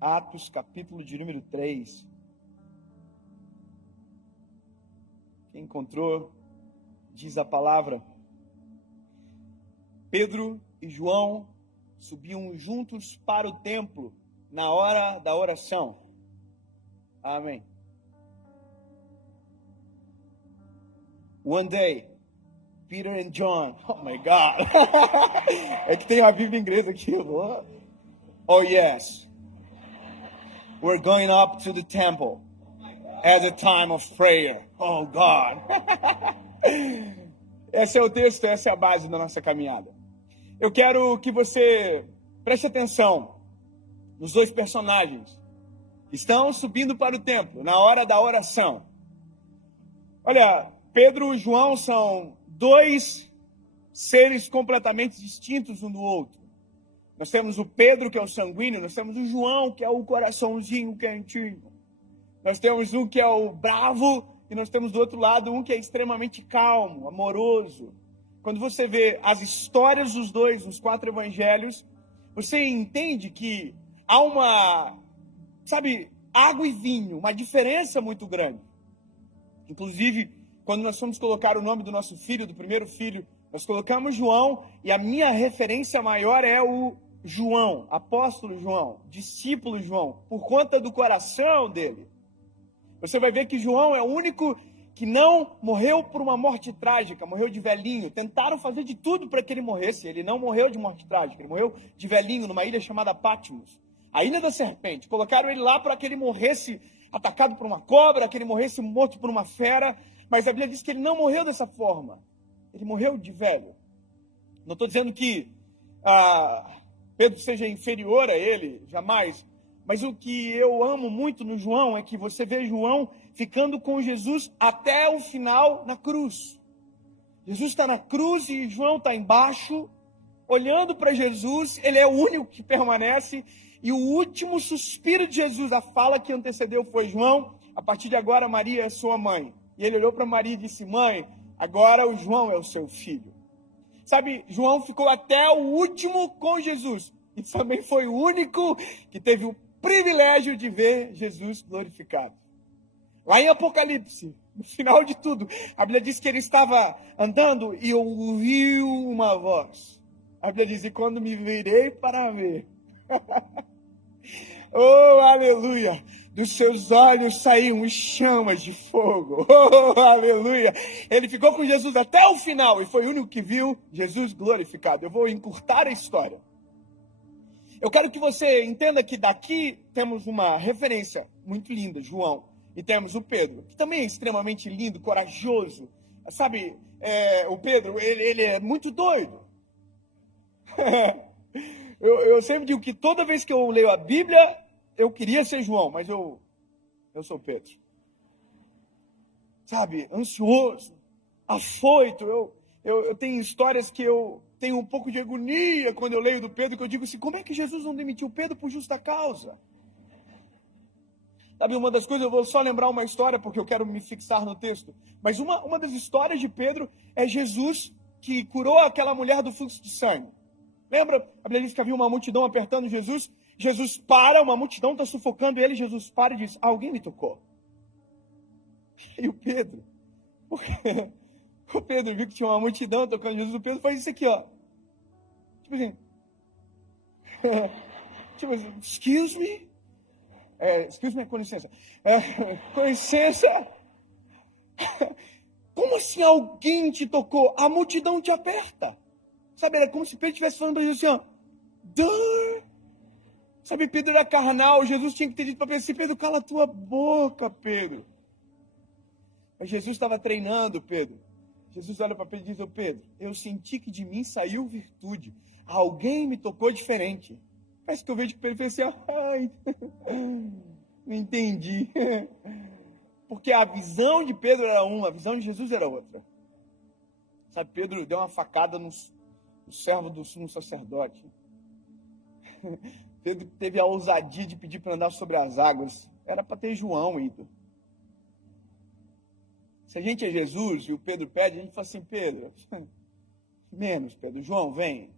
Atos, capítulo de número 3. Quem encontrou, diz a palavra: Pedro e João subiam juntos para o templo na hora da oração. Amém. One day, Peter and John. Oh my God. É que tem uma Bíblia em inglês aqui. Oh yes. We're going up to the temple at the time of prayer. Oh God. Esse é o texto, essa é a base da nossa caminhada. Eu quero que você preste atenção nos dois personagens. Estão subindo para o templo na hora da oração. Olha, Pedro e João são dois seres completamente distintos um do outro. Nós temos o Pedro, que é o sanguíneo, nós temos o João, que é o coraçãozinho quentinho. Nós temos um que é o bravo, e nós temos do outro lado um que é extremamente calmo, amoroso. Quando você vê as histórias dos dois, nos 4 evangelhos, você entende que há uma, água e vinho, uma diferença muito grande. Inclusive, quando nós fomos colocar o nome do nosso filho, do primeiro filho, nós colocamos João, e a minha referência maior é o João, apóstolo João, discípulo João, por conta do coração dele. Você vai ver que João é o único que não morreu por uma morte trágica, morreu de velhinho. Tentaram fazer de tudo para que ele morresse. Ele não morreu de morte trágica, ele morreu de velhinho numa ilha chamada Patmos, a ilha da serpente. Colocaram ele lá para que ele morresse atacado por uma cobra, que ele morresse morto por uma fera, mas a Bíblia diz que ele não morreu dessa forma. Ele morreu de velho. Não estou dizendo que Pedro seja inferior a ele, jamais. Mas o que eu amo muito no João é que você vê João ficando com Jesus até o final na cruz. Jesus está na cruz e João está embaixo, olhando para Jesus. Ele é o único que permanece. E o último suspiro de Jesus, a fala que antecedeu foi: João, a partir de agora Maria é sua mãe. E ele olhou para Maria e disse: mãe, agora o João é o seu filho. João ficou até o último com Jesus. E também foi o único que teve o privilégio de ver Jesus glorificado. Lá em Apocalipse, no final de tudo, a Bíblia diz que ele estava andando e ouviu uma voz. A Bíblia diz: e quando me virei para ver, oh, aleluia, dos seus olhos saíam chamas de fogo. Oh, aleluia. Ele ficou com Jesus até o final e foi o único que viu Jesus glorificado. Eu vou encurtar a história. Eu quero que você entenda que daqui temos uma referência muito linda, João, e temos o Pedro, que também é extremamente lindo, corajoso. O Pedro, ele é muito doido. Eu sempre digo que toda vez que eu leio a Bíblia, eu queria ser João, mas eu sou Pedro. Ansioso, afoito. Eu tenho histórias que eu tenho um pouco de agonia quando eu leio do Pedro, que eu digo assim: como é que Jesus não demitiu Pedro por justa causa? Uma das coisas, eu vou só lembrar uma história, porque eu quero me fixar no texto, mas uma das histórias de Pedro é Jesus que curou aquela mulher do fluxo de sangue. Lembra? A Bíblia diz que havia uma multidão apertando Jesus. Jesus para, uma multidão está sufocando ele. Jesus para e diz: alguém me tocou. E o Pedro viu que tinha uma multidão tocando Jesus. O Pedro faz isso aqui, ó. Excuse me. Excuse me, com licença. Com licença. Como assim alguém te tocou? A multidão te aperta. Era como se Pedro estivesse falando para Jesus assim, ó. Pedro era carnal. Jesus tinha que ter dito para Pedro assim: Pedro, cala a tua boca, Pedro. Mas Jesus estava treinando Pedro. Jesus olha para Pedro e diz: ô Pedro, eu senti que de mim saiu virtude. Alguém me tocou diferente. Parece que eu vejo que Pedro fez assim: ai, não entendi. Porque a visão de Pedro era uma, a visão de Jesus era outra. Pedro deu uma facada no servo do sumo sacerdote. Pedro teve a ousadia de pedir para andar sobre as águas. Era para ter João ido. Se a gente é Jesus e o Pedro pede, a gente fala assim: Pedro, menos, Pedro, João, vem.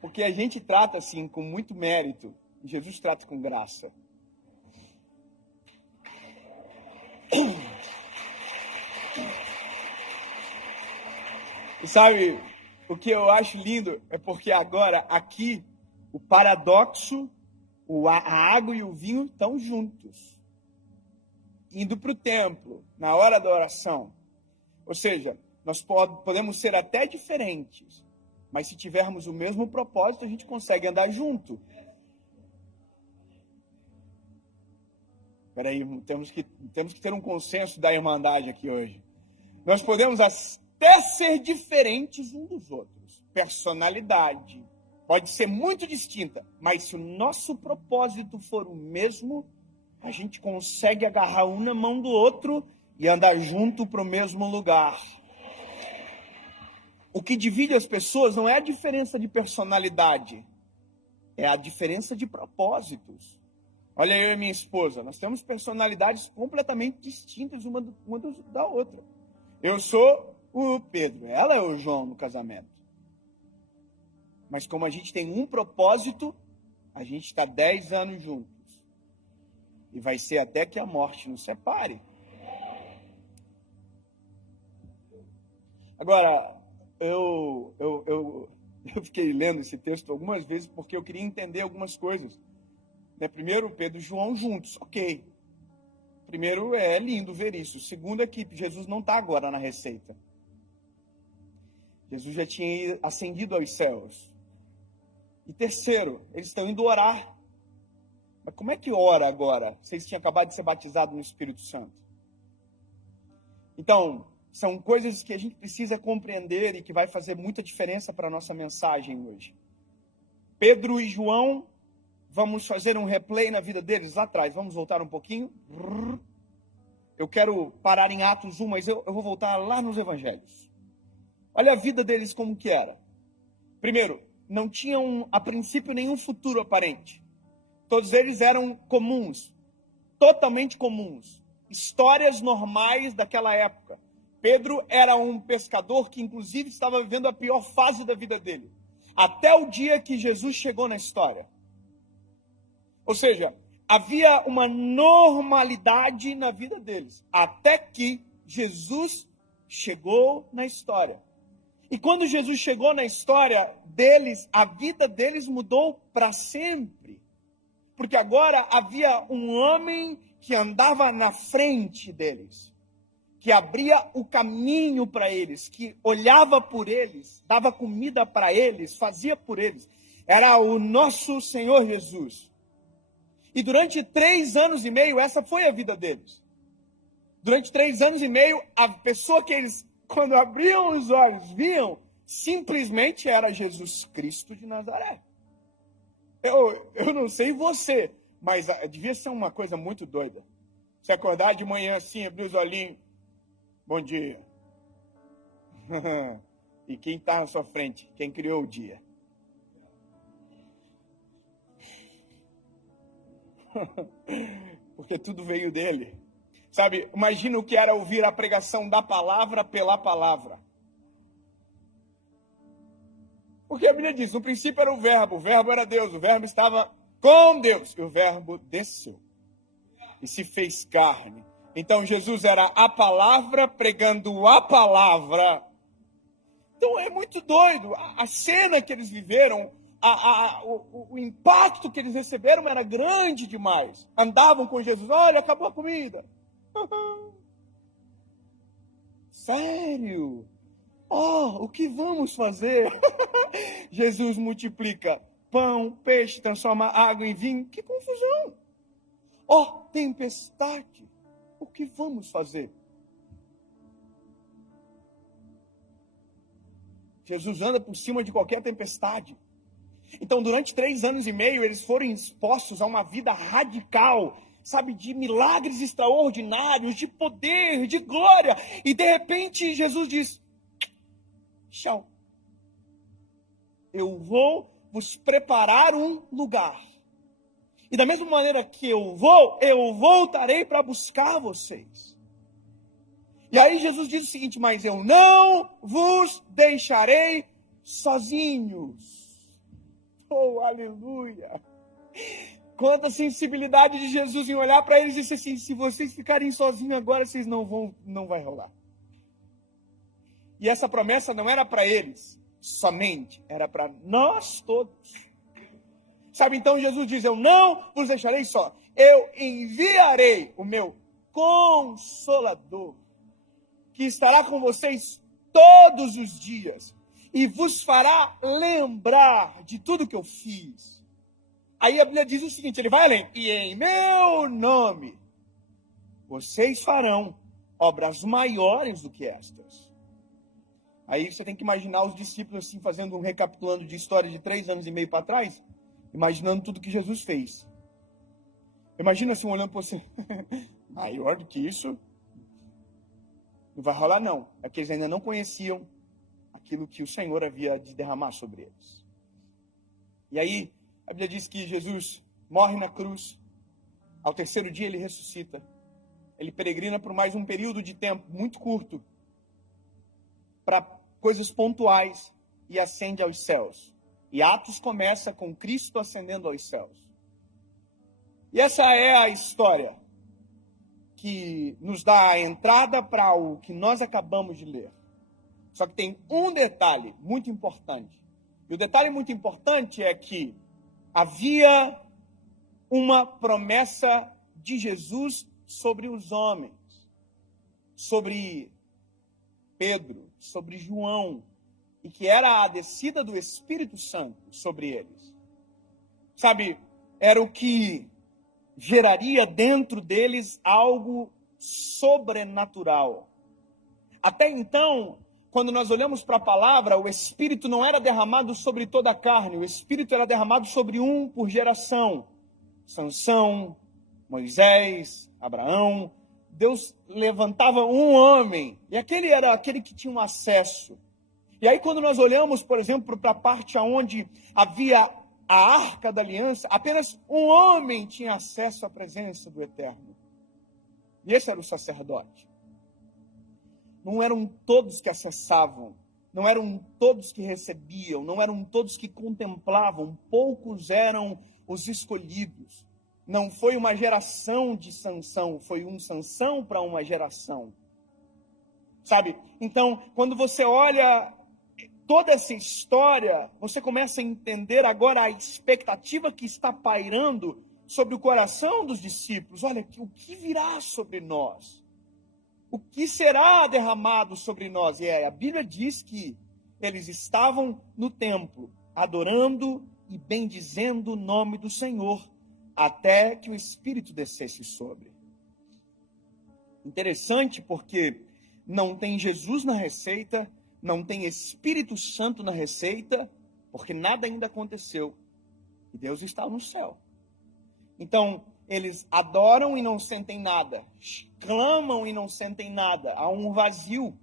Porque a gente trata assim, com muito mérito, Jesus trata com graça. E sabe, o que eu acho lindo é porque agora, aqui, o paradoxo, a água e o vinho estão juntos. Indo para o templo, na hora da oração. Ou seja, nós podemos ser até diferentes, mas se tivermos o mesmo propósito, a gente consegue andar junto. Espera aí, temos que ter um consenso da irmandade aqui hoje. Nós podemos até ser diferentes uns dos outros. Personalidade pode ser muito distinta, mas se o nosso propósito for o mesmo, a gente consegue agarrar um na mão do outro e andar junto para o mesmo lugar. O que divide as pessoas não é a diferença de personalidade, é a diferença de propósitos. Olha, eu e minha esposa, nós temos personalidades completamente distintas uma da outra. Eu sou o Pedro, ela é o João no casamento. Mas como a gente tem um propósito, a gente está 10 anos juntos. E vai ser até que a morte nos separe. Agora, eu fiquei lendo esse texto algumas vezes porque eu queria entender algumas coisas. Primeiro, Pedro e João juntos, ok. Primeiro, é lindo ver isso. Segundo, é que Jesus não está agora na receita. Jesus já tinha ascendido aos céus. E terceiro, eles estão indo orar. Mas como é que ora agora? Vocês tinham acabado de ser batizados no Espírito Santo. Então, são coisas que a gente precisa compreender e que vai fazer muita diferença para a nossa mensagem hoje. Pedro e João, vamos fazer um replay na vida deles lá atrás. Vamos voltar um pouquinho. Eu quero parar em Atos 1, mas eu vou voltar lá nos Evangelhos. Olha a vida deles como que era. Primeiro, não tinham a princípio nenhum futuro aparente. Todos eles eram comuns, totalmente comuns. Histórias normais daquela época. Pedro era um pescador que inclusive estava vivendo a pior fase da vida dele. Até o dia que Jesus chegou na história. Ou seja, havia uma normalidade na vida deles. Até que Jesus chegou na história. E quando Jesus chegou na história deles, a vida deles mudou para sempre. Porque agora havia um homem que andava na frente deles, que abria o caminho para eles, que olhava por eles, dava comida para eles, fazia por eles. Era o nosso Senhor Jesus. E durante 3 anos e meio, essa foi a vida deles. Durante 3 anos e meio, a pessoa que eles, quando abriam os olhos, viam, simplesmente era Jesus Cristo de Nazaré. Eu não sei você, mas devia ser uma coisa muito doida. Você acordar de manhã assim, abrir os olhinhos, bom dia. E quem está na sua frente? Quem criou o dia? Porque tudo veio dele. Sabe, imagina o que era ouvir a pregação da palavra pela palavra. Porque a Bíblia diz, no princípio era o verbo era Deus, o verbo estava com Deus, e o verbo desceu e se fez carne. Então Jesus era a palavra pregando a palavra. Então é muito doido, a cena que eles viveram, o impacto que eles receberam era grande demais. Andavam com Jesus, olha, acabou a comida. Sério? Oh, o que vamos fazer? Jesus multiplica pão, peixe, transforma água em vinho. Que confusão! Oh, tempestade! O que vamos fazer? Jesus anda por cima de qualquer tempestade. Então, durante 3 anos e meio, eles foram expostos a uma vida radical, sabe, de milagres extraordinários, de poder, de glória. E, de repente, Jesus diz, tchau. Eu vou vos preparar um lugar. E da mesma maneira que eu voltarei para buscar vocês. E aí Jesus diz o seguinte, mas eu não vos deixarei sozinhos. Oh, aleluia. quanta sensibilidade de Jesus em olhar para eles e dizer assim, se vocês ficarem sozinhos agora, vocês não vai rolar. E essa promessa não era para eles somente, era para nós todos. Sabe, então Jesus diz, eu não vos deixarei só, eu enviarei o meu Consolador, que estará com vocês todos os dias, e vos fará lembrar de tudo que eu fiz. Aí a Bíblia diz o seguinte, ele vai além, e em meu nome, vocês farão obras maiores do que estas. Aí você tem que imaginar os discípulos assim, fazendo um recapitulando de história de 3 anos e meio para trás, imaginando tudo que Jesus fez. Imagina assim, olhando para você, maior do que isso, não vai rolar não. É que eles ainda não conheciam aquilo que o Senhor havia de derramar sobre eles. E aí, a Bíblia diz que Jesus morre na cruz, ao 3º dia ele ressuscita, ele peregrina por mais um período de tempo muito curto, para coisas pontuais, e ascende aos céus. E Atos começa com Cristo ascendendo aos céus. E essa é a história que nos dá a entrada para o que nós acabamos de ler. Só que tem um detalhe muito importante. E o detalhe muito importante é que havia uma promessa de Jesus sobre os homens, sobre Pedro, sobre João, e que era a descida do Espírito Santo sobre eles. Sabe, era o que geraria dentro deles algo sobrenatural. Até então, quando nós olhamos para a palavra, o Espírito não era derramado sobre toda a carne, o Espírito era derramado sobre um por geração. Sansão, Moisés, Abraão. Deus levantava um homem, e aquele era aquele que tinha um acesso. E aí quando nós olhamos, por exemplo, para a parte onde havia a Arca da Aliança, apenas um homem tinha acesso à presença do Eterno. E esse era o sacerdote. Não eram todos que acessavam, não eram todos que recebiam, não eram todos que contemplavam, poucos eram os escolhidos. Não foi uma geração de Sansão, foi um Sansão para uma geração. Sabe? Então, quando você olha toda essa história, você começa a entender agora a expectativa que está pairando sobre o coração dos discípulos. Olha, o que virá sobre nós? O que será derramado sobre nós? E a Bíblia diz que eles estavam no templo, adorando e bendizendo o nome do Senhor, até que o Espírito descesse sobre. Interessante porque não tem Jesus na receita, não tem Espírito Santo na receita, porque nada ainda aconteceu. E Deus está no céu. Então, eles adoram e não sentem nada, clamam e não sentem nada, há um vazio.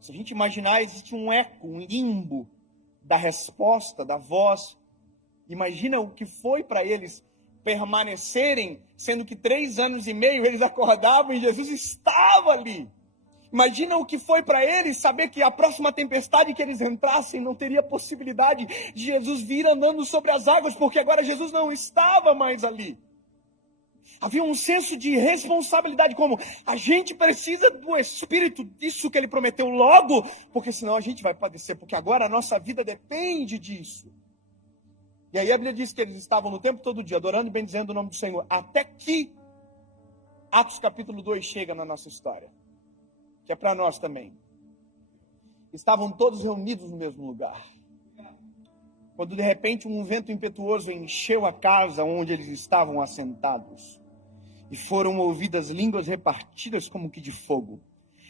Se a gente imaginar, existe um eco, um limbo da resposta, da voz. Imagina o que foi para eles permanecerem, sendo que 3 anos e meio eles acordavam e Jesus estava ali. Imagina o que foi para eles saber que a próxima tempestade que eles entrassem não teria possibilidade de Jesus vir andando sobre as águas, porque agora Jesus não estava mais ali. Havia um senso de responsabilidade, como a gente precisa do Espírito, disso que ele prometeu logo, porque senão a gente vai padecer, porque agora a nossa vida depende disso. E aí a Bíblia diz que eles estavam no tempo todo dia, adorando e bendizendo o nome do Senhor, até que Atos capítulo 2 chega na nossa história, que é para nós também. Estavam todos reunidos no mesmo lugar. Quando de repente um vento impetuoso encheu a casa onde eles estavam assentados, e foram ouvidas línguas repartidas como que de fogo.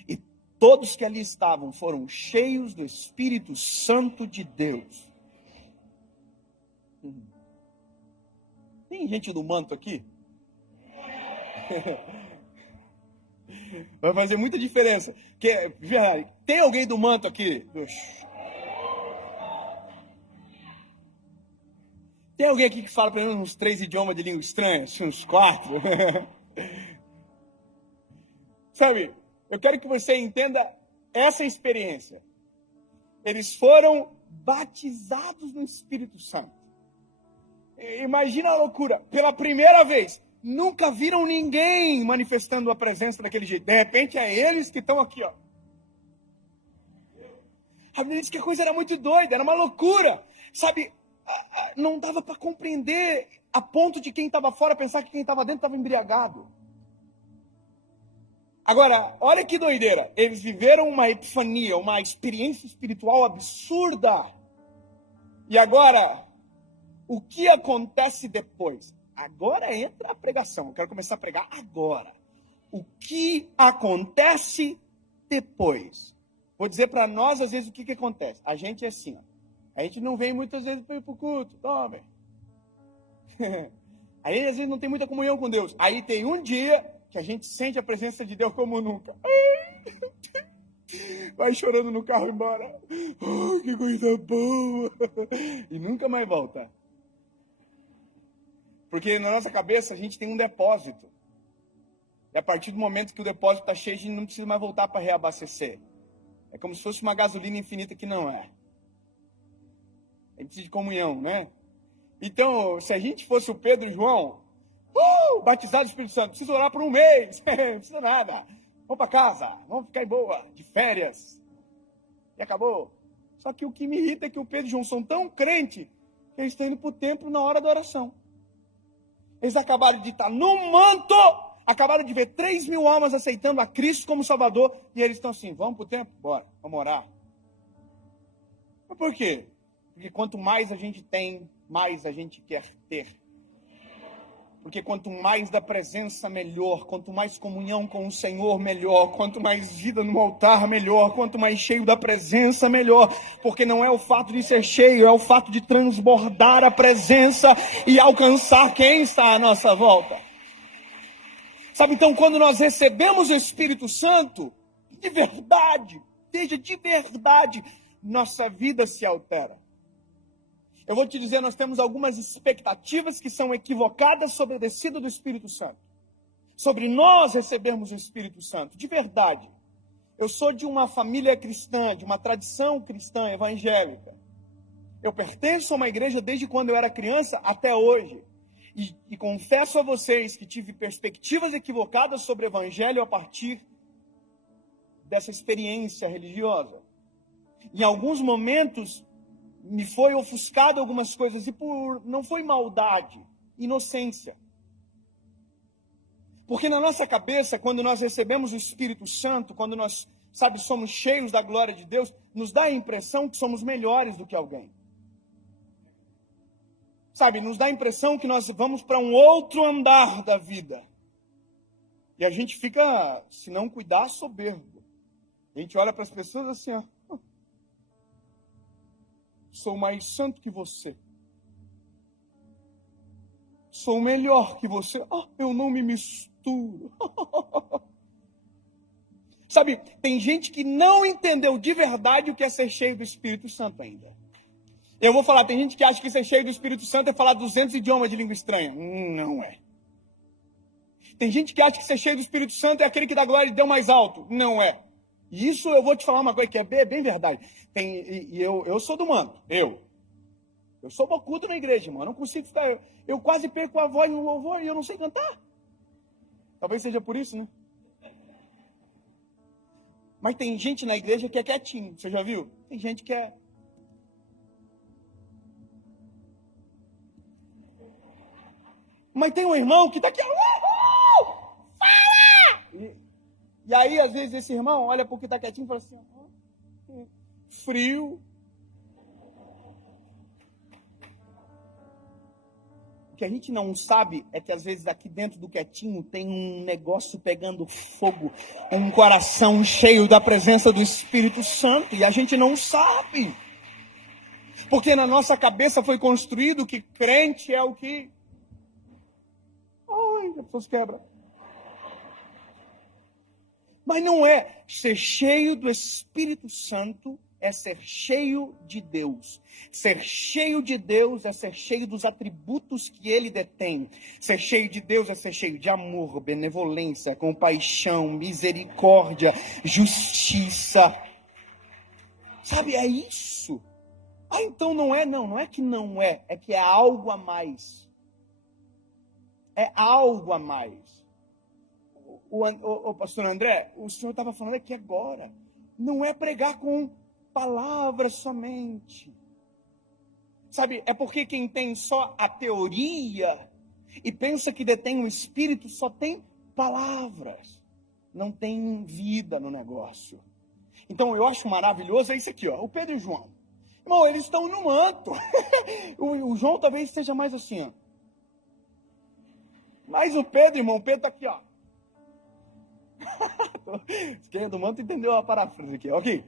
E todos que ali estavam foram cheios do Espírito Santo de Deus. Tem gente do manto aqui? Vai fazer muita diferença. Tem alguém do manto aqui? Tem alguém aqui que fala pelo menos uns 3 idiomas de língua estranha? Uns 4? Sabe, eu quero que você entenda essa experiência. Eles foram batizados no Espírito Santo. Imagina a loucura. Pela primeira vez, nunca viram ninguém manifestando a presença daquele jeito. De repente, é eles que estão aqui, ó. A Bíblia diz que a coisa era muito doida, era uma loucura. Sabe, não dava para compreender a ponto de quem estava fora pensar que quem estava dentro estava embriagado. Agora, olha que doideira. Eles viveram uma epifania, uma experiência espiritual absurda. E agora, o que acontece depois? Agora entra a pregação. Eu quero começar a pregar agora. O que acontece depois? Vou dizer para nós, às vezes, o que acontece. A gente é assim, ó. A gente não vem muitas vezes para ir para o culto. Tome. Aí, às vezes, não tem muita comunhão com Deus. Aí tem um dia que a gente sente a presença de Deus como nunca. Vai chorando no carro embora. Oh, que coisa boa. E nunca mais volta. Porque na nossa cabeça a gente tem um depósito. E a partir do momento que o depósito está cheio, a gente não precisa mais voltar para reabastecer. É como se fosse uma gasolina infinita que não é. A gente precisa de comunhão, né? Então, se a gente fosse o Pedro e João, batizado do Espírito Santo, precisa orar por um mês, não precisa nada. Vamos para casa, vamos ficar em boa, de férias. E acabou. Só que o que me irrita é que o Pedro e João são tão crentes que eles estão indo para o templo na hora da oração. Eles acabaram de estar no manto, acabaram de ver 3.000 almas aceitando a Cristo como Salvador, e eles estão assim, vamos para o templo? Bora, vamos orar. Mas por quê? Porque quanto mais a gente tem, mais a gente quer ter. Porque quanto mais da presença, melhor. Quanto mais comunhão com o Senhor, melhor. Quanto mais vida no altar, melhor. Quanto mais cheio da presença, melhor. Porque não é o fato de ser cheio, é o fato de transbordar a presença e alcançar quem está à nossa volta. Sabe, então, quando nós recebemos o Espírito Santo, de verdade, veja, de verdade, nossa vida se altera. Eu vou te dizer, nós temos algumas expectativas que são equivocadas sobre a descida do Espírito Santo. Sobre nós recebermos o Espírito Santo. De verdade. Eu sou de uma família cristã, de uma tradição cristã evangélica. Eu pertenço a uma igreja desde quando eu era criança até hoje. E confesso a vocês que tive perspectivas equivocadas sobre o evangelho a partir dessa experiência religiosa. Em alguns momentos me foi ofuscado algumas coisas, e não foi maldade, inocência. Porque na nossa cabeça, quando nós recebemos o Espírito Santo, quando nós, somos cheios da glória de Deus, nos dá a impressão que somos melhores do que alguém. Nos dá a impressão que nós vamos para um outro andar da vida. E a gente fica, se não cuidar, soberbo. A gente olha para as pessoas assim, ó. Sou mais santo que você. Sou melhor que você. Eu não me misturo. Tem gente que não entendeu de verdade o que é ser cheio do Espírito Santo ainda. Eu vou falar, tem gente que acha que ser cheio do Espírito Santo é falar 200 idiomas de língua estranha. Não é. Tem gente que acha que ser cheio do Espírito Santo é aquele que dá glória de Deus mais alto. Não é. E isso eu vou te falar uma coisa que é bem verdade. Eu sou do manto. Eu sou bocudo na igreja, irmão. Eu não consigo ficar. Eu quase perco a voz no louvor e eu não sei cantar. Talvez seja por isso, né? Mas tem gente na igreja que é quietinho. Você já viu? Tem gente que é. Mas tem um irmão que está aqui. Fala! E aí, às vezes, esse irmão olha para o que está quietinho e fala assim, frio. O que a gente não sabe é que, às vezes, aqui dentro do quietinho tem um negócio pegando fogo, um coração cheio da presença do Espírito Santo, e a gente não sabe. Porque na nossa cabeça foi construído que crente é o que... Ai, as pessoas quebram. Mas não é. Ser cheio do Espírito Santo é ser cheio de Deus. Ser cheio de Deus é ser cheio dos atributos que Ele detém. Ser cheio de Deus é ser cheio de amor, benevolência, compaixão, misericórdia, justiça. É isso. Ah, então não é, não é que não é, é que é algo a mais. É algo a mais. O pastor André, o senhor estava falando aqui agora, não é pregar com palavras somente. Sabe, é porque quem tem só a teoria e pensa que detém o Espírito só tem palavras, não tem vida no negócio. Então eu acho maravilhoso, é isso aqui, ó, o Pedro e o João. Irmão, eles estão no manto. o João talvez esteja mais assim, ó. Mas o Pedro, irmão, o Pedro está aqui, ó. Quem é do manto entendeu a paráfrase aqui, ok?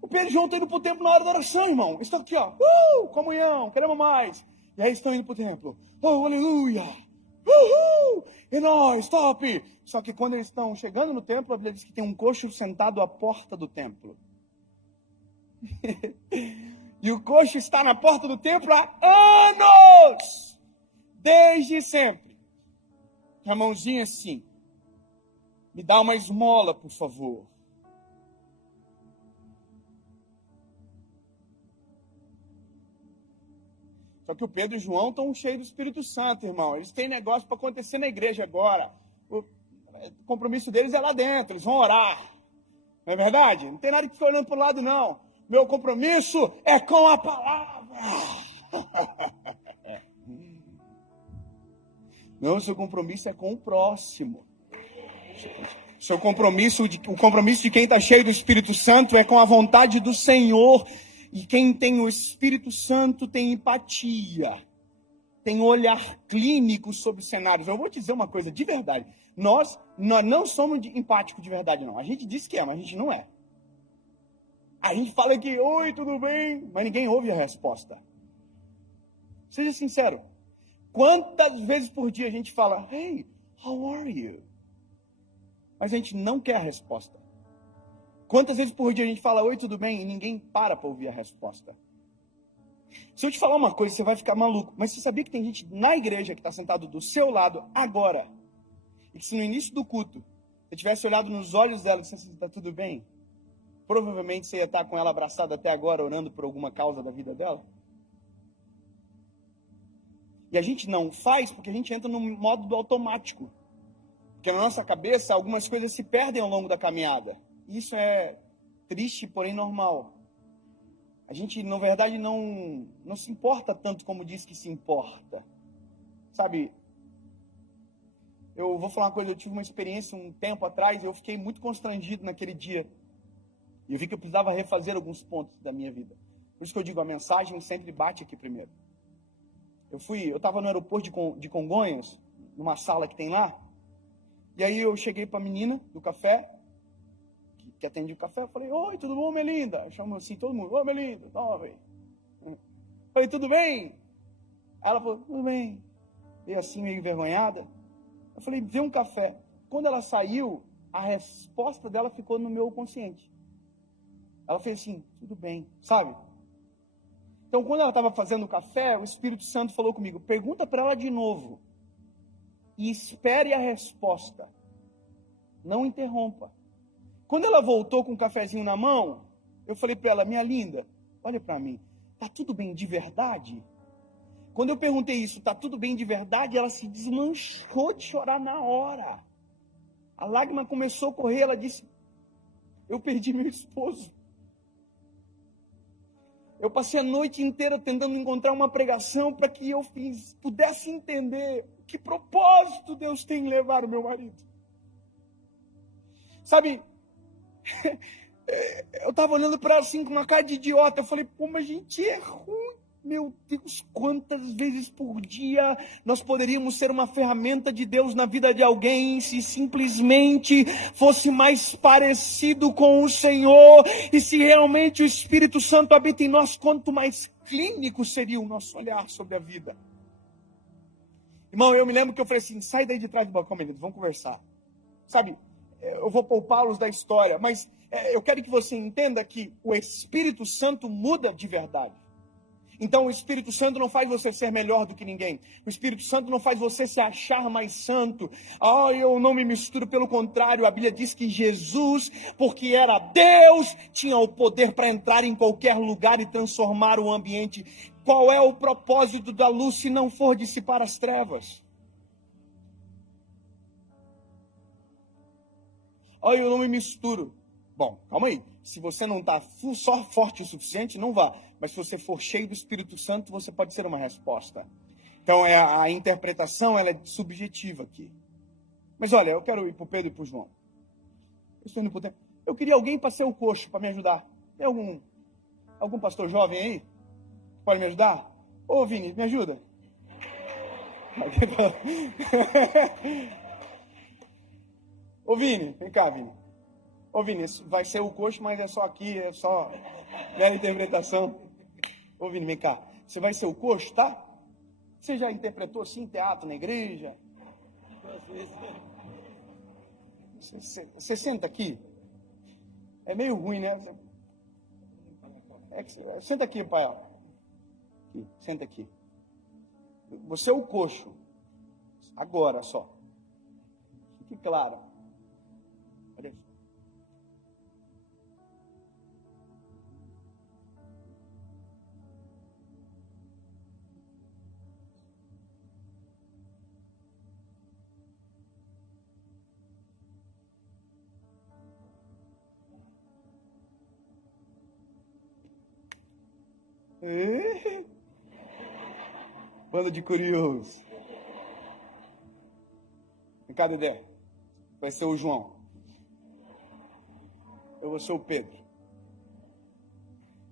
O Pedro e o João estão indo para o templo na hora da oração, irmão. Eles estão aqui, ó. Comunhão, queremos mais. E aí estão indo para o templo. Oh, aleluia. E nós, top. Só que quando eles estão chegando no templo, a Bíblia diz que tem um coxo sentado à porta do templo. E o coxo está na porta do templo há anos. Desde sempre. Com a mãozinha assim. Me dá uma esmola, por favor. Só que o Pedro e o João estão cheios do Espírito Santo, irmão. Eles têm negócio para acontecer na igreja agora. O compromisso deles é lá dentro, eles vão orar. Não é verdade? Não tem nada que ficar olhando para o lado, não. Meu compromisso é com a palavra. Não, seu compromisso é com o próximo. O compromisso de quem está cheio do Espírito Santo é com a vontade do Senhor. E quem tem o Espírito Santo tem empatia, tem olhar clínico sobre cenários. Eu vou te dizer uma coisa de verdade. Nós não somos empáticos de verdade, não. A gente diz que é, mas a gente não é. A gente fala que, oi, tudo bem? Mas ninguém ouve a resposta. Seja sincero. Quantas vezes por dia a gente fala, hey, how are you? Mas a gente não quer a resposta. Quantas vezes por dia a gente fala, oi, tudo bem? E ninguém para ouvir a resposta. Se eu te falar uma coisa, você vai ficar maluco. Mas você sabia que tem gente na igreja que está sentado do seu lado agora? E que se no início do culto, você tivesse olhado nos olhos dela e dissesse, está tudo bem? Provavelmente você ia estar com ela abraçada até agora, orando por alguma causa da vida dela. E a gente não faz porque a gente entra no modo do automático. Porque na nossa cabeça, algumas coisas se perdem ao longo da caminhada. Isso é triste, porém normal. A gente, na verdade, não se importa tanto como diz que se importa. Sabe, eu vou falar uma coisa, eu tive uma experiência um tempo atrás, eu fiquei muito constrangido naquele dia. E eu vi que eu precisava refazer alguns pontos da minha vida. Por isso que eu digo, a mensagem sempre bate aqui primeiro. Eu estava no aeroporto de Congonhas, numa sala que tem lá, e aí eu cheguei para a menina do café, que atende o café, eu falei, oi, tudo bom, Melinda? Eu chamo assim, todo mundo, oi, Melinda, velho. Falei, tudo bem? Ela falou, tudo bem. Veio assim, meio envergonhada. Eu falei, vê um café. Quando ela saiu, a resposta dela ficou no meu consciente. Ela fez assim, tudo bem, sabe? Então, quando ela estava fazendo o café, o Espírito Santo falou comigo, pergunta para ela de novo. E espere a resposta. Não interrompa. Quando ela voltou com um cafezinho na mão, eu falei para ela, minha linda, olha para mim, tá tudo bem de verdade? Quando eu perguntei isso, tá tudo bem de verdade? Ela se desmanchou de chorar na hora. A lágrima começou a correr, ela disse, eu perdi meu esposo. Eu passei a noite inteira tentando encontrar uma pregação para que eu pudesse entender que propósito Deus tem em levar o meu marido. Sabe, eu estava olhando para ela assim com uma cara de idiota. Eu falei, pô, mas a gente é ruim. Meu Deus, quantas vezes por dia nós poderíamos ser uma ferramenta de Deus na vida de alguém se simplesmente fosse mais parecido com o Senhor e se realmente o Espírito Santo habita em nós, quanto mais clínico seria o nosso olhar sobre a vida. Irmão, eu me lembro que eu falei assim, sai daí de trás do balcão, menino, vamos conversar. Sabe, eu vou poupá-los da história, mas eu quero que você entenda que o Espírito Santo muda de verdade. Então o Espírito Santo não faz você ser melhor do que ninguém. O Espírito Santo não faz você se achar mais santo. Eu não me misturo, pelo contrário, a Bíblia diz que Jesus, porque era Deus, tinha o poder para entrar em qualquer lugar e transformar o ambiente. Qual é o propósito da luz se não for dissipar as trevas? Eu não me misturo. Bom, calma aí. Se você não está só forte o suficiente, não vá. Mas se você for cheio do Espírito Santo, você pode ser uma resposta. Então, a interpretação ela é subjetiva aqui. Mas olha, eu quero ir para o Pedro e para o João. Eu queria alguém para ser o coxo, para me ajudar. Tem algum pastor jovem aí? Pode me ajudar? Ô, Vini, me ajuda. Ô, Vini, vem cá, Vini. Ô, Vini, vai ser o coxo, mas é só aqui, é só mera interpretação. Ô, Vini, vem cá. Você vai ser o coxo, tá? Você já interpretou assim teatro na igreja? Você senta aqui. É meio ruim, né? Senta aqui, pai. Aqui, senta aqui. Você é o coxo. Agora só. Fique claro. Olha isso. Banda de curiosos. Vem cá, Dedé. Vai ser o João. Eu vou ser o Pedro.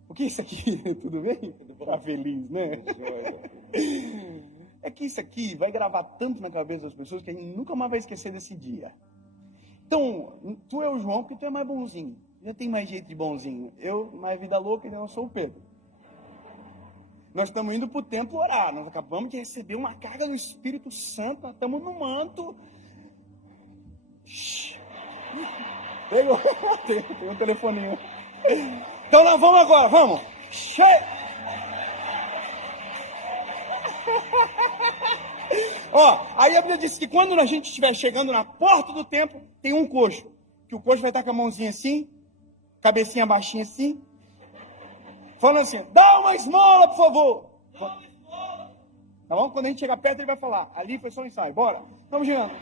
O que é isso aqui? Tudo bem? Tá feliz, né? É que isso aqui vai gravar tanto na cabeça das pessoas que a gente nunca mais vai esquecer desse dia. Então, tu é o João porque tu é mais bonzinho. Já tem mais jeito de bonzinho. Eu, mais vida louca, ainda não sou o Pedro. Nós estamos indo para o templo orar. Nós acabamos de receber uma carga do Espírito Santo. Nós estamos no manto. Pegou. Tem um telefoninho. Então nós vamos agora, vamos. Aí a Bíblia diz que quando a gente estiver chegando na porta do templo, tem um coxo. Que o coxo vai estar com a mãozinha assim, cabecinha baixinha assim, falando assim, dá uma esmola, por favor. Dá uma esmola. Tá bom? Quando a gente chegar perto, ele vai falar, ali foi só um ensaio, bora. Vamos chegando.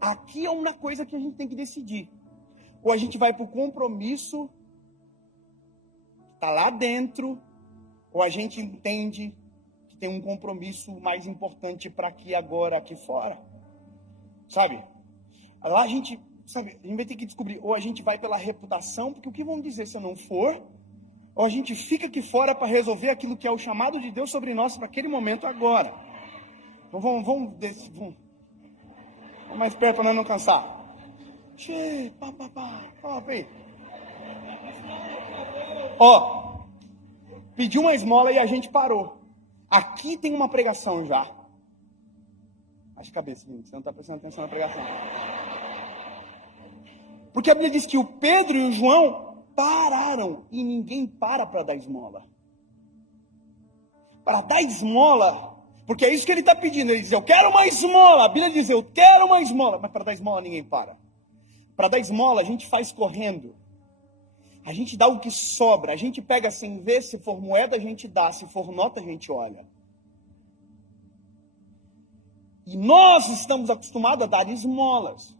Aqui é uma coisa que a gente tem que decidir. Ou a gente vai para o compromisso, está lá dentro, ou a gente entende que tem um compromisso mais importante para aqui agora, aqui fora. Sabe? Lá a gente vai ter que descobrir, ou a gente vai pela reputação, porque o que vão dizer se eu não for, ou a gente fica aqui fora para resolver aquilo que é o chamado de Deus sobre nós para aquele momento agora. Então vamos mais perto para nós não cansar. Pediu uma esmola e a gente parou. Aqui tem uma pregação já. Baixa a cabeça, você não está prestando atenção na pregação. Porque a Bíblia diz que o Pedro e o João pararam e ninguém para dar esmola. Para dar esmola, porque é isso que ele está pedindo. Ele diz, eu quero uma esmola. A Bíblia diz, eu quero uma esmola. Mas para dar esmola ninguém para. Para dar esmola a gente faz correndo. A gente dá o que sobra. A gente pega sem ver, se for moeda a gente dá, se for nota a gente olha. E nós estamos acostumados a dar esmolas.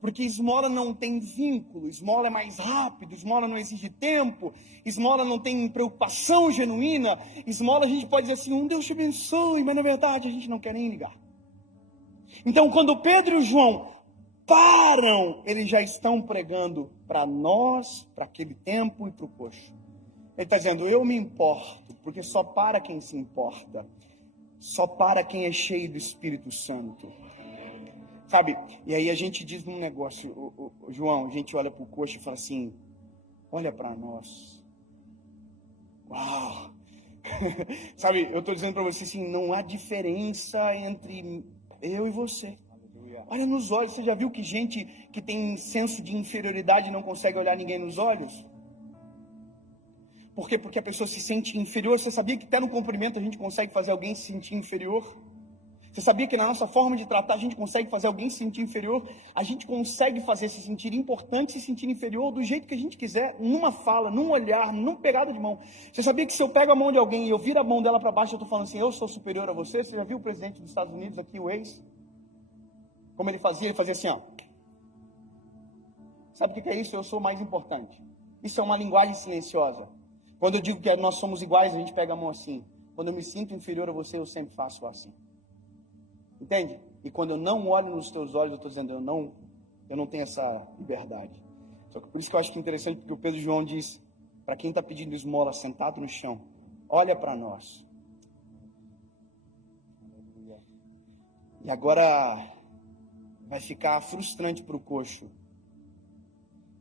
Porque esmola não tem vínculo, esmola é mais rápido, esmola não exige tempo, esmola não tem preocupação genuína, esmola a gente pode dizer assim, Deus te abençoe, mas na verdade a gente não quer nem ligar. Então quando Pedro e João param, eles já estão pregando para nós, para aquele tempo e para o coxo. Ele está dizendo, eu me importo, porque só para quem se importa, só para quem é cheio do Espírito Santo. Sabe, e aí a gente diz num negócio, João, a gente olha para o coxo e fala assim, olha para nós. Uau! Sabe, eu estou dizendo para você assim, não há diferença entre eu e você. Olha nos olhos, você já viu que gente que tem senso de inferioridade não consegue olhar ninguém nos olhos? Por quê? Porque a pessoa se sente inferior. Você sabia que até no cumprimento a gente consegue fazer alguém se sentir inferior? Você sabia que na nossa forma de tratar a gente consegue fazer alguém se sentir inferior? A gente consegue fazer se sentir importante, se sentir inferior do jeito que a gente quiser, numa fala, num olhar, numa pegada de mão. Você sabia que se eu pego a mão de alguém e eu viro a mão dela para baixo, eu estou falando assim, eu sou superior a você? Você já viu o presidente dos Estados Unidos aqui, o ex? Como ele fazia? Ele fazia assim, ó. Sabe o que é isso? Eu sou mais importante. Isso é uma linguagem silenciosa. Quando eu digo que nós somos iguais, a gente pega a mão assim. Quando eu me sinto inferior a você, eu sempre faço assim. Entende? E quando eu não olho nos teus olhos, eu estou dizendo, eu não tenho essa liberdade. Só que por isso que eu acho que é interessante, porque o Pedro João diz, para quem está pedindo esmola sentado no chão, olha para nós. E agora vai ficar frustrante para o coxo.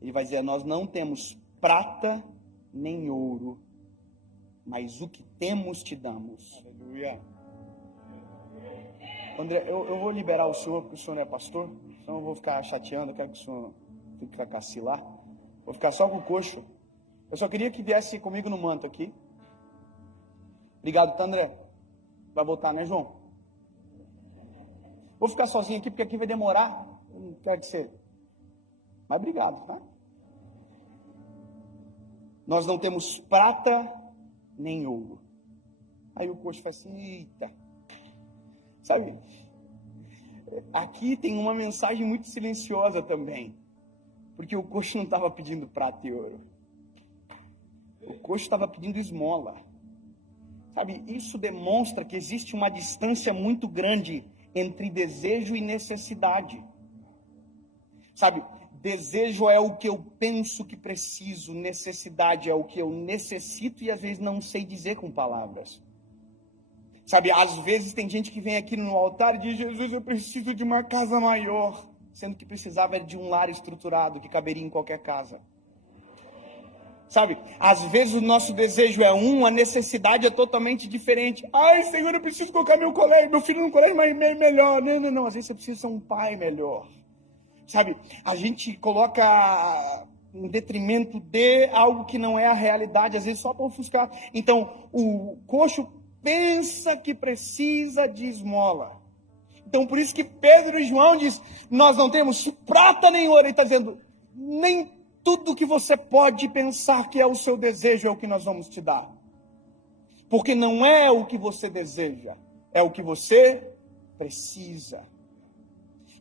Ele vai dizer, nós não temos prata nem ouro, mas o que temos te damos. Aleluia. André, eu vou liberar o senhor, porque o senhor não é pastor, então eu vou ficar chateando, eu quero que o senhor fique com a cacilar. Vou ficar só com o coxo. Eu só queria que viesse comigo no manto aqui. Obrigado, tá, André? Vai voltar, né, João? Vou ficar sozinho aqui, porque aqui vai demorar. Não quero que você... Mas obrigado, tá? Nós não temos prata nem ouro. Aí o coxo faz assim, eita. Sabe, aqui tem uma mensagem muito silenciosa também. Porque o coxo não estava pedindo prata e ouro. O coxo estava pedindo esmola. Sabe, isso demonstra que existe uma distância muito grande entre desejo e necessidade. Sabe, desejo é o que eu penso que preciso, necessidade é o que eu necessito e às vezes não sei dizer com palavras. Sabe, às vezes tem gente que vem aqui no altar e diz, Jesus, eu preciso de uma casa maior, sendo que precisava de um lar estruturado que caberia em qualquer casa. Sabe, às vezes o nosso desejo é a necessidade é totalmente diferente. Ai, Senhor, eu preciso colocar meu filho no colégio melhor. Não, às vezes você precisa ser um pai melhor. Sabe, a gente coloca em detrimento de algo que não é a realidade, às vezes só para ofuscar. Então, o coxo pensa que precisa de esmola. Então, por isso que Pedro e João diz, nós não temos prata nem ouro. Ele está dizendo, nem tudo que você pode pensar que é o seu desejo é o que nós vamos te dar. Porque não é o que você deseja, é o que você precisa.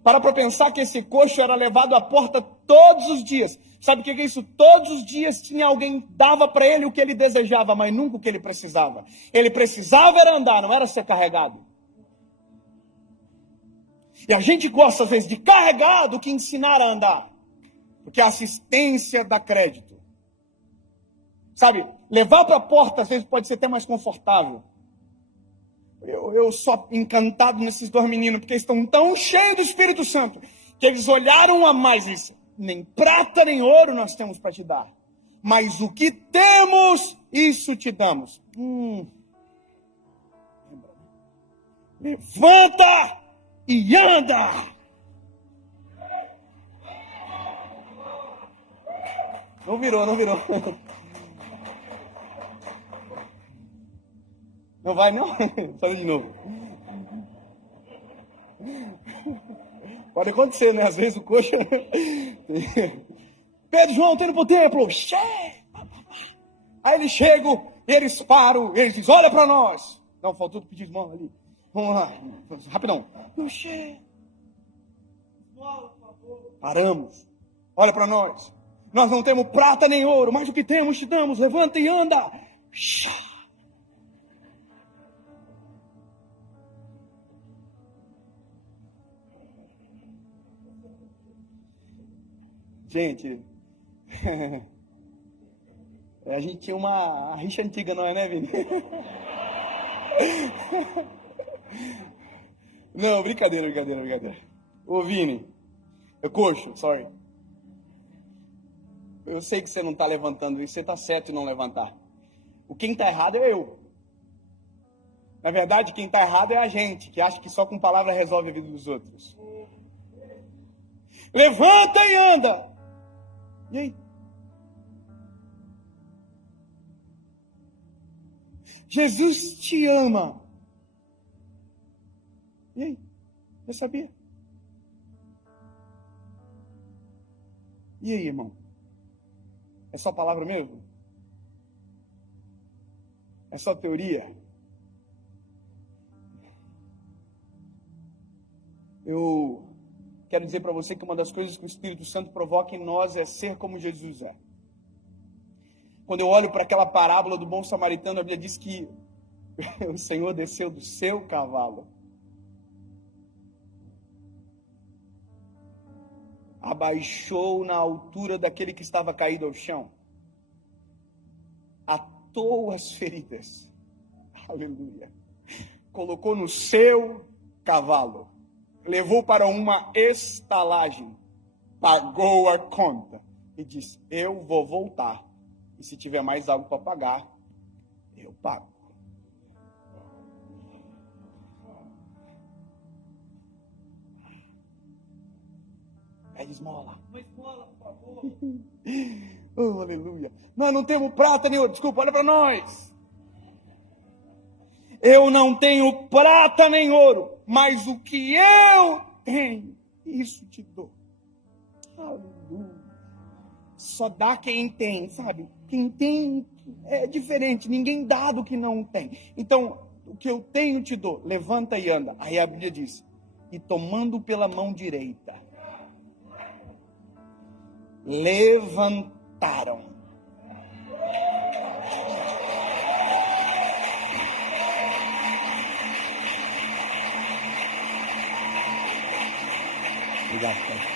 Para pensar que esse coxo era levado à porta todos os dias. Sabe o que é isso? Todos os dias tinha alguém, dava para ele o que ele desejava, mas nunca o que ele precisava. Ele precisava era andar, não era ser carregado. E a gente gosta às vezes de carregar do que ensinar a andar. Porque a assistência dá crédito. Sabe, levar para a porta às vezes pode ser até mais confortável. Eu sou encantado nesses dois meninos, porque eles estão tão cheios do Espírito Santo, que eles olharam a mais isso. Nem prata nem ouro nós temos para te dar. Mas o que temos, isso te damos. Levanta e anda. Não virou. Não vai, não? Só de novo. Pode acontecer, né? Às vezes o coxa... Pedro, João, tem no pro templo. Aí eles chegam, eles param, eles dizem, olha para nós. Não, faltou pedir esmola ali. Vamos lá, rapidão. Paramos. Olha para nós. Nós não temos prata nem ouro, mas o que temos te damos. Levanta e anda. Gente, a gente tinha uma rixa antiga, não é, né, Vini? Não, brincadeira. Ô, Vini, coxo, sorry. Eu sei que você não está levantando isso, você está certo em não levantar. Quem está errado é eu. Na verdade, quem está errado é a gente, que acha que só com palavra resolve a vida dos outros. Levanta e anda. E aí? Jesus te ama. E aí? Eu sabia? E aí, irmão? É só palavra mesmo? É só teoria? Eu quero dizer para você que uma das coisas que o Espírito Santo provoca em nós é ser como Jesus é. Quando eu olho para aquela parábola do bom samaritano, a Bíblia diz que o Senhor desceu do seu cavalo, abaixou na altura daquele que estava caído ao chão, atou as feridas, aleluia, colocou no seu cavalo, levou para uma estalagem, pagou a conta e disse: eu vou voltar, e se tiver mais algo para pagar, eu pago. É esmola. Uma esmola, por favor. Oh, aleluia. Nós não temos prata nem ouro. Desculpa, olha para nós. Eu não tenho prata nem ouro, mas o que eu tenho, isso te dou. Aleluia. Só dá quem tem, sabe? Quem tem é diferente. Ninguém dá do que não tem. Então, o que eu tenho te dou. Levanta e anda. Aí a Bíblia diz: e tomando pela mão direita, levantaram. Obrigado, pai.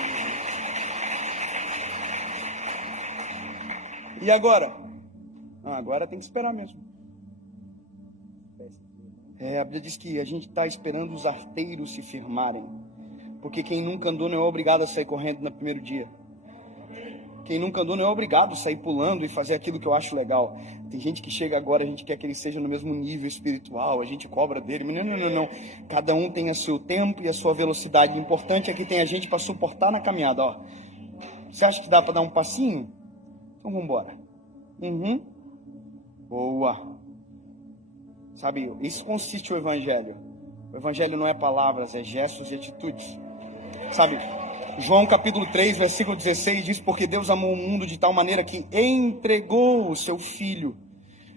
E agora? Agora tem que esperar mesmo. A Bíblia diz que a gente está esperando os arteiros se firmarem. Porque quem nunca andou não é obrigado a sair correndo no primeiro dia. Quem nunca andou não é obrigado a sair pulando e fazer aquilo que eu acho legal. Tem gente que chega agora, a gente quer que ele seja no mesmo nível espiritual, a gente cobra dele. Não. Cada um tem o seu tempo e a sua velocidade. O importante é que tem a gente para suportar na caminhada. Ó. Você acha que dá para dar um passinho? Então vamos embora. Boa. Sabe, isso consiste o Evangelho. O Evangelho não é palavras, é gestos e atitudes. Sabe, João capítulo 3, versículo 16 diz: porque Deus amou o mundo de tal maneira que entregou o seu Filho.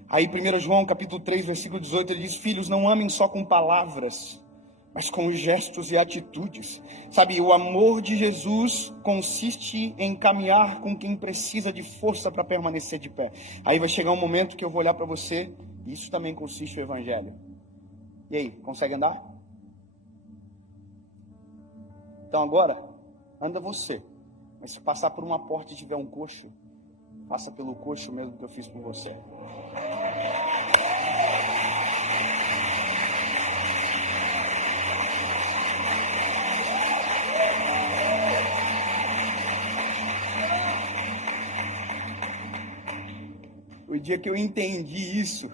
Aí 1 João capítulo 3, versículo 18, ele diz: filhos, não amem só com palavras, mas com gestos e atitudes. Sabe, o amor de Jesus consiste em caminhar com quem precisa de força para permanecer de pé. Aí vai chegar um momento que eu vou olhar para você, e isso também consiste no Evangelho. E aí, consegue andar? Então agora, anda você. Mas se passar por uma porta e tiver um coxo, passa pelo coxo mesmo que eu fiz por você. O dia que eu entendi isso,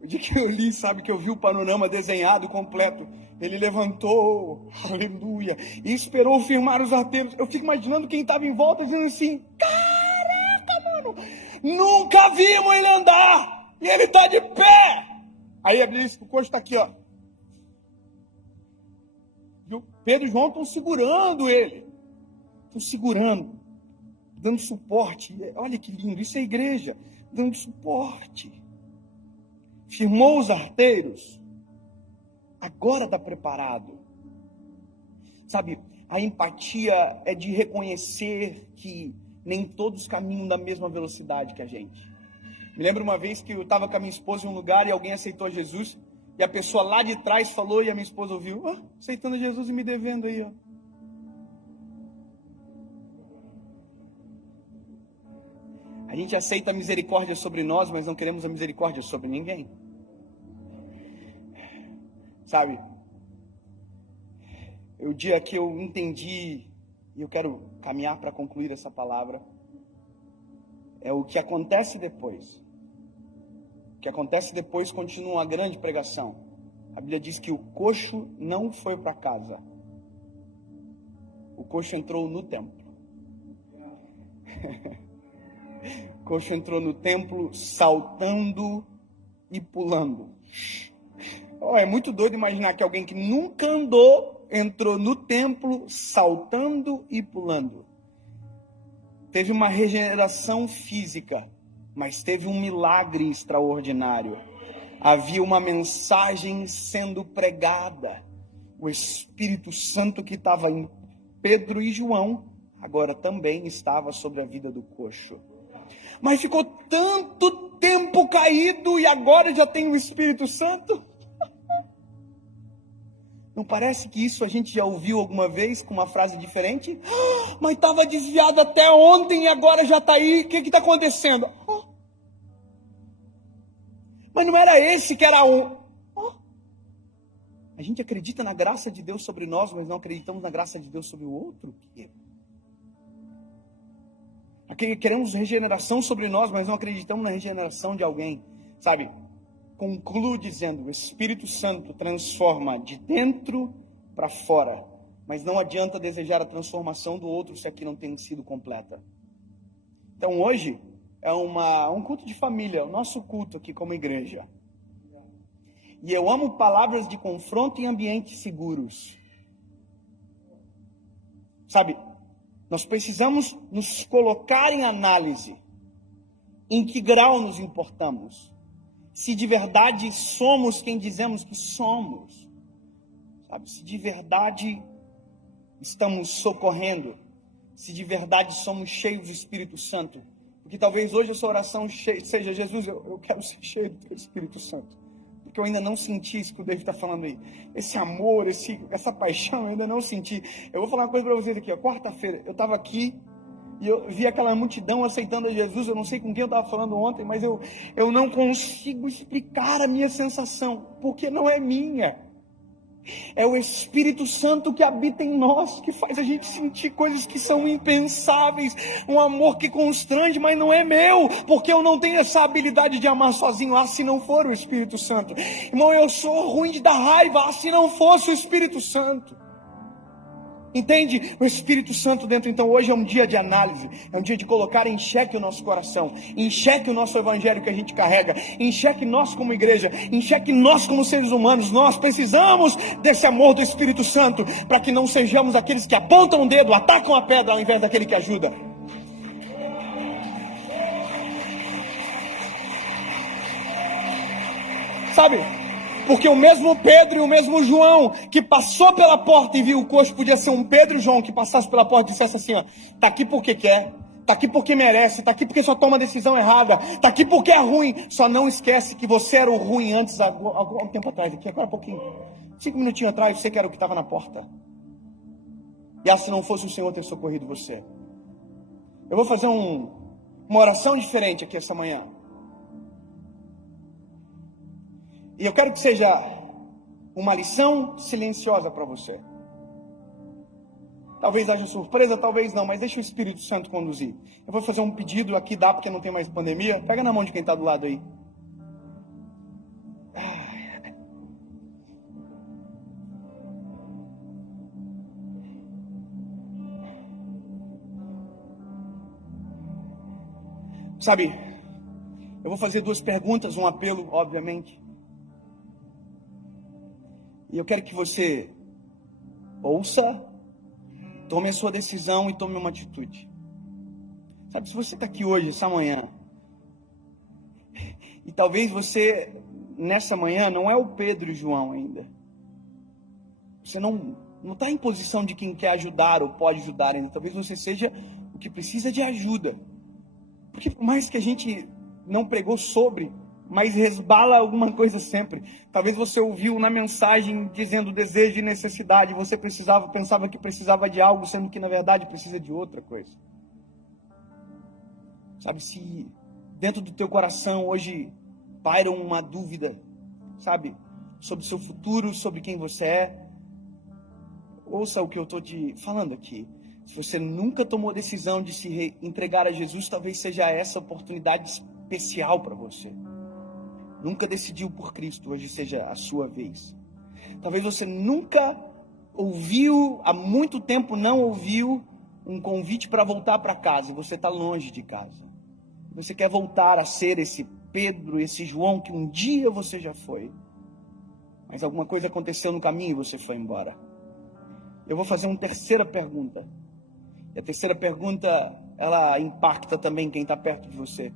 o dia que eu li, sabe, que eu vi o panorama desenhado completo, ele levantou, aleluia, e esperou firmar os arteiros. Eu fico imaginando quem estava em volta dizendo assim: caraca, mano, nunca vimos ele andar, e ele está de pé. Aí a Bíblia diz que o coxo está aqui, ó. Viu? Pedro e João estão segurando ele, estão segurando, dando suporte. Olha que lindo, isso é igreja, dando suporte. Firmou os arteiros, agora está preparado. Sabe, a empatia é de reconhecer que nem todos caminham da mesma velocidade que a gente. Me lembro uma vez que eu estava com a minha esposa em um lugar e alguém aceitou Jesus, e a pessoa lá de trás falou e a minha esposa ouviu: aceitando Jesus e me devendo aí, ó. A gente aceita a misericórdia sobre nós, mas não queremos a misericórdia sobre ninguém. Sabe, o dia que eu entendi, e eu quero caminhar para concluir essa palavra, é o que acontece depois. O que acontece depois continua uma grande pregação. A Bíblia diz que o coxo não foi para casa. O coxo entrou no templo. O coxo entrou no templo saltando e pulando. É muito doido imaginar que alguém que nunca andou, entrou no templo saltando e pulando. Teve uma regeneração física, mas teve um milagre extraordinário. Havia uma mensagem sendo pregada. O Espírito Santo que estava em Pedro e João, agora também estava sobre a vida do coxo. Mas ficou tanto tempo caído e agora já tem o Espírito Santo? Não parece que isso a gente já ouviu alguma vez com uma frase diferente? Mas estava desviado até ontem e agora já está aí. O que está acontecendo? Mas não era esse que era um. A gente acredita na graça de Deus sobre nós, mas não acreditamos na graça de Deus sobre o outro? Queremos regeneração sobre nós, mas não acreditamos na regeneração de alguém. Sabe? Concluo dizendo, o Espírito Santo transforma de dentro para fora, mas não adianta desejar a transformação do outro se aqui não tem sido completa. Então hoje é um culto de família, o nosso culto aqui como igreja. E eu amo palavras de confronto em ambientes seguros. Sabe, nós precisamos nos colocar em análise. Em que grau nos importamos? Se de verdade somos quem dizemos que somos, sabe? Se de verdade estamos socorrendo, se de verdade somos cheios do Espírito Santo, porque talvez hoje a sua oração seja: Jesus, eu quero ser cheio do Teu Espírito Santo, porque eu ainda não senti isso que o David está falando aí, esse amor, essa paixão, eu ainda não senti. Eu vou falar uma coisa para vocês aqui, quarta-feira, eu estava aqui, e eu vi aquela multidão aceitando a Jesus. Eu não sei com quem eu estava falando ontem, mas eu não consigo explicar a minha sensação, porque não é minha. É o Espírito Santo que habita em nós, que faz a gente sentir coisas que são impensáveis. Um amor que constrange, mas não é meu, porque eu não tenho essa habilidade de amar sozinho. Se não for o Espírito Santo. Irmão, eu sou ruim de dar raiva. Se não fosse o Espírito Santo. Entende? O Espírito Santo dentro. Então hoje é um dia de análise, é um dia de colocar em xeque o nosso coração, em xeque o nosso evangelho que a gente carrega, em xeque nós como igreja, em xeque nós como seres humanos. Nós precisamos desse amor do Espírito Santo, para que não sejamos aqueles que apontam o dedo, atacam a pedra, ao invés daquele que ajuda. Sabe? Porque o mesmo Pedro e o mesmo João que passou pela porta e viu o coxo, podia ser um Pedro e João que passasse pela porta e dissesse assim: ó, tá aqui porque quer, tá aqui porque merece, tá aqui porque só toma a decisão errada, tá aqui porque é ruim. Só não esquece que você era o ruim antes, algum tempo atrás, aqui, agora um pouquinho, 5 minutinhos atrás, você que era o que estava na porta. E se não fosse o Senhor ter socorrido você. Eu vou fazer uma oração diferente aqui essa manhã. E eu quero que seja uma lição silenciosa para você. Talvez haja surpresa, talvez não, mas deixa o Espírito Santo conduzir. Eu vou fazer um pedido, aqui dá porque não tem mais pandemia. Pega na mão de quem está do lado aí. Sabe, eu vou fazer 2 perguntas, um apelo, obviamente. E eu quero que você ouça, tome a sua decisão e tome uma atitude. Sabe, se você está aqui hoje, essa manhã, e talvez você, nessa manhã, não é o Pedro e João ainda. Você não está em posição de quem quer ajudar ou pode ajudar ainda. Talvez você seja o que precisa de ajuda. Porque por mais que a gente não pregou sobre, mas resbala alguma coisa sempre. Talvez você ouviu na mensagem dizendo desejo e necessidade. Você pensava que precisava de algo, sendo que na verdade precisa de outra coisa. Sabe, se dentro do teu coração hoje paira uma dúvida, sabe, sobre o seu futuro, sobre quem você é, ouça o que eu estou te falando aqui. Se você nunca tomou a decisão de se entregar a Jesus, talvez seja essa oportunidade especial para você. Nunca decidiu por Cristo, hoje seja a sua vez. Talvez você nunca ouviu, há muito tempo não ouviu um convite para voltar para casa. Você está longe de casa. Você quer voltar a ser esse Pedro, esse João que um dia você já foi, mas alguma coisa aconteceu no caminho e você foi embora. Eu vou fazer uma terceira pergunta. E a terceira pergunta, ela impacta também quem está perto de você.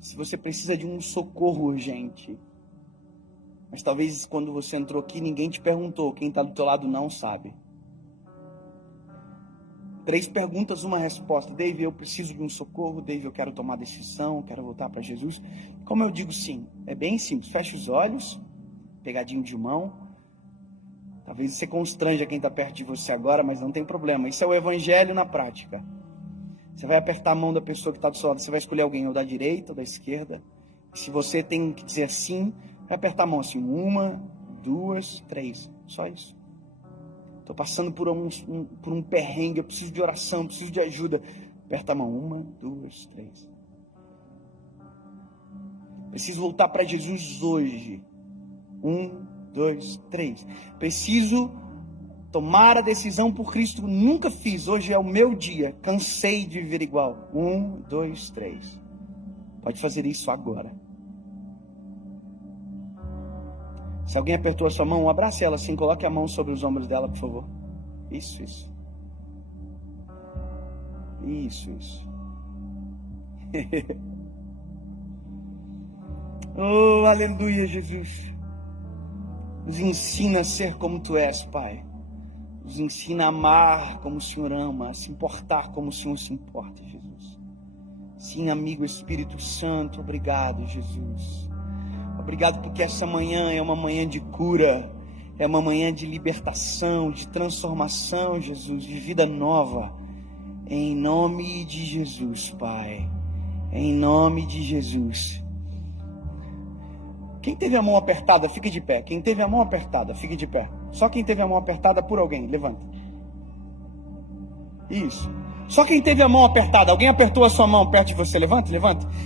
Se você precisa de um socorro urgente, mas talvez quando você entrou aqui ninguém te perguntou, quem está do teu lado não sabe. 3 perguntas, uma resposta. Dave, eu preciso de um socorro. Dave, eu quero tomar decisão, quero voltar para Jesus. Como eu digo sim? É bem simples. Fecha os olhos, pegadinho de mão. Talvez você constranja quem está perto de você agora, mas não tem problema. Isso é o evangelho na prática. Você vai apertar a mão da pessoa que está do seu lado. Você vai escolher alguém ou da direita ou da esquerda. E se você tem que dizer sim, vai apertar a mão assim. 1, 2, 3. Só isso. Estou passando por um perrengue, eu preciso de oração, preciso de ajuda. Aperta a mão. 1, 2, 3. Preciso voltar para Jesus hoje. 1, 2, 3. Preciso tomar a decisão por Cristo. Nunca fiz. Hoje é o meu dia. Cansei de viver igual. 1, 2, 3. Pode fazer isso agora. Se alguém apertou a sua mão, abrace ela assim, coloque a mão sobre os ombros dela, por favor. Isso. Oh, aleluia, Jesus. Nos ensina a ser como Tu és, Pai. Nos ensina a amar como o Senhor ama, a se importar como o Senhor se importa, Jesus. Sim, amigo Espírito Santo, obrigado, Jesus. Obrigado porque essa manhã é uma manhã de cura, é uma manhã de libertação, de transformação, Jesus, de vida nova. Em nome de Jesus, Pai. Em nome de Jesus. Quem teve a mão apertada, fique de pé. Quem teve a mão apertada, fique de pé. Só quem teve a mão apertada por alguém, levanta. Isso. Só quem teve a mão apertada, alguém apertou a sua mão perto de você, levanta.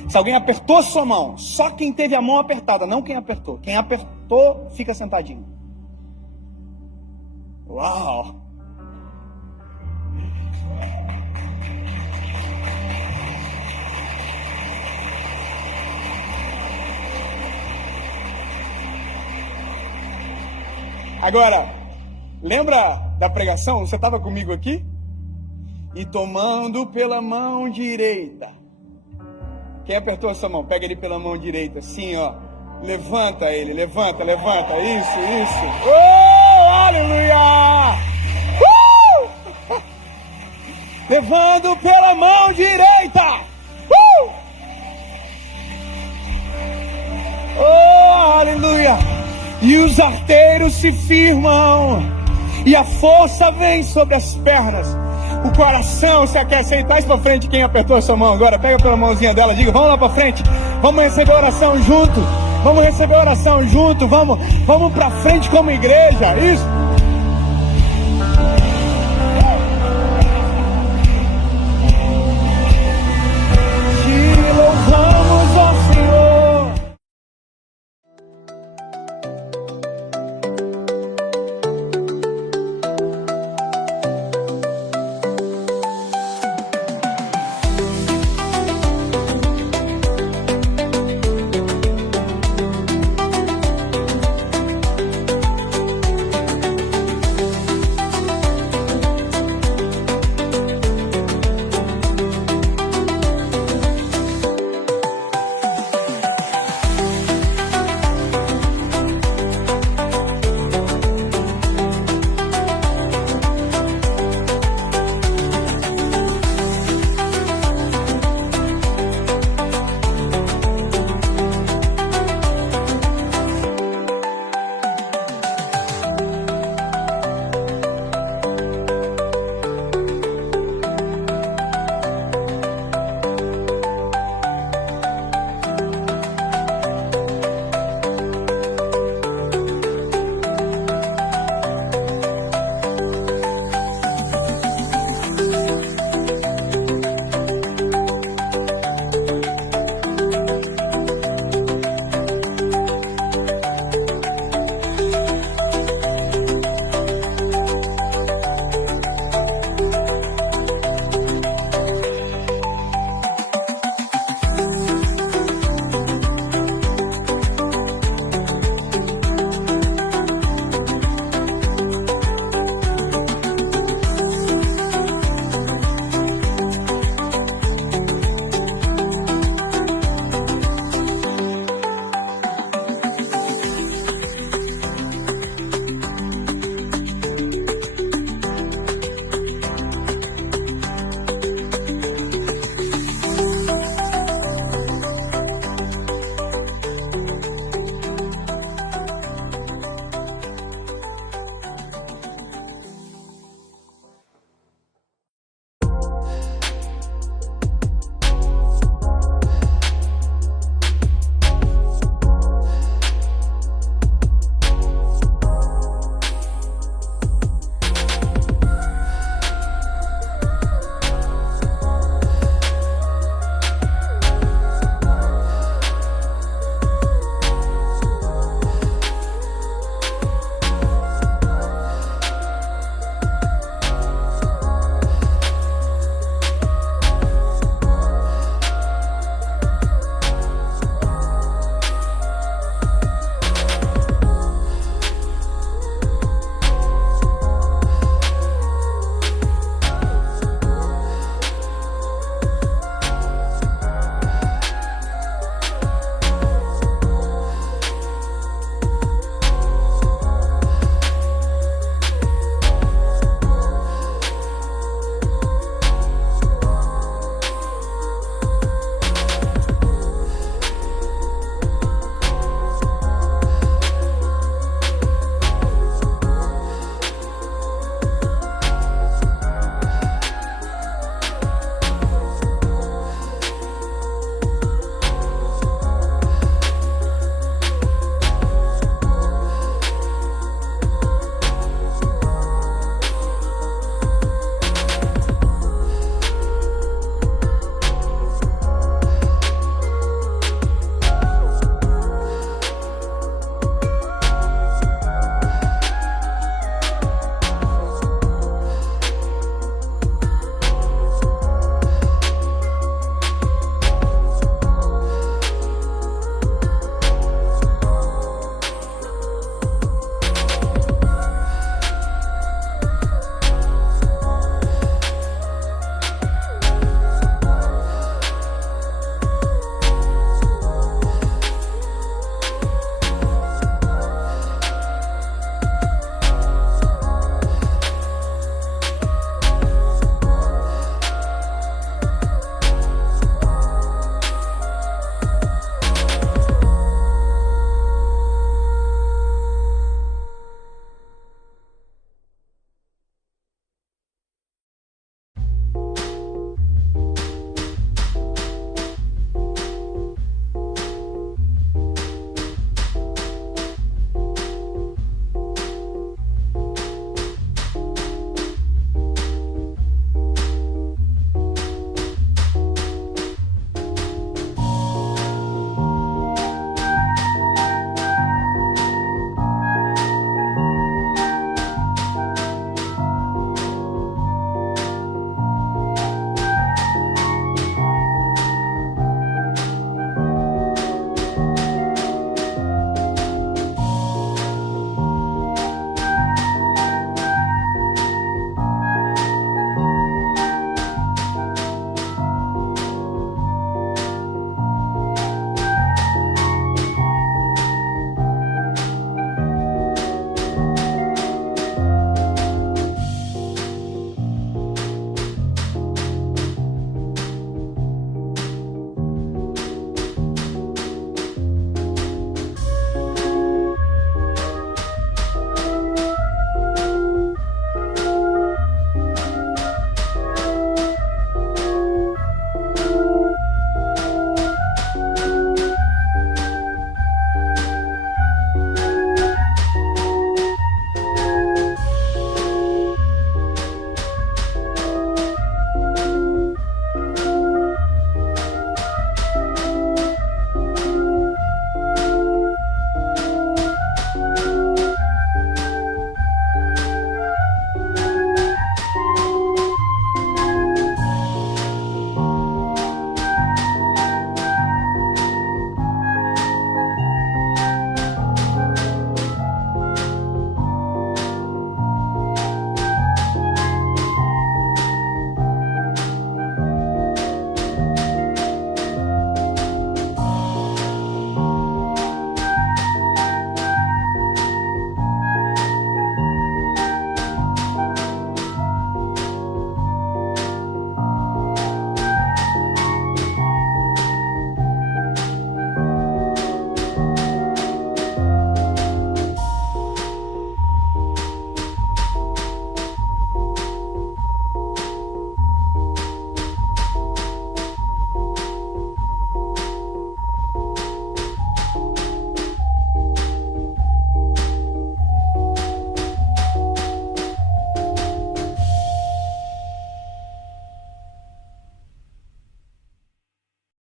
Se alguém apertou a sua mão, só quem teve a mão apertada, não quem apertou. Quem apertou, fica sentadinho. Uau! Agora, lembra da pregação? Você estava comigo aqui? E tomando pela mão direita. Quem apertou a sua mão? Pega ele pela mão direita, assim, ó. Levanta ele, levanta. Isso. Oh, aleluia! Levando pela mão direita. Oh, aleluia! E os arteiros se firmam. E a força vem sobre as pernas. O coração, você quer aceitar isso pra frente? Quem apertou a sua mão agora, pega pela mãozinha dela, diga, vamos lá pra frente, vamos receber a oração junto, vamos pra frente como igreja, isso,